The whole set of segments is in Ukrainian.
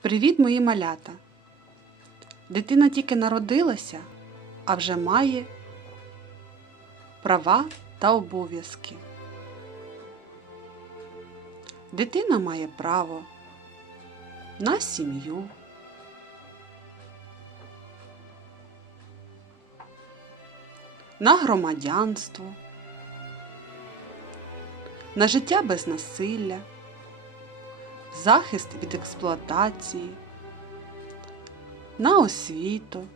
Привіт, мої малята! Дитина тільки народилася, а вже має права та обов'язки. Дитина має право на сім'ю, на громадянство, на життя без насилля, захист від експлуатації, на освіту,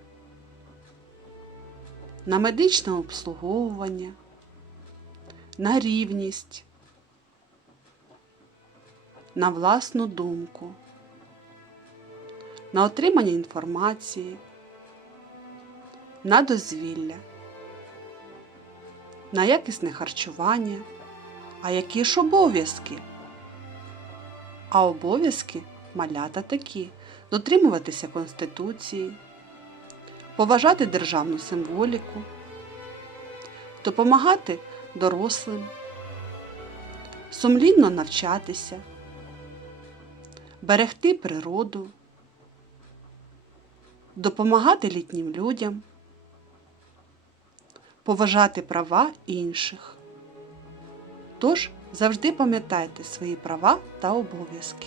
на медичне обслуговування, на рівність, на власну думку, на отримання інформації, на дозвілля, на якісне харчування. А які ж обов'язки? А обов'язки малята такі: дотримуватися Конституції, поважати державну символіку, допомагати дорослим, сумлінно навчатися, берегти природу, допомагати літнім людям, поважати права інших. Тож завжди пам'ятайте свої права та обов'язки.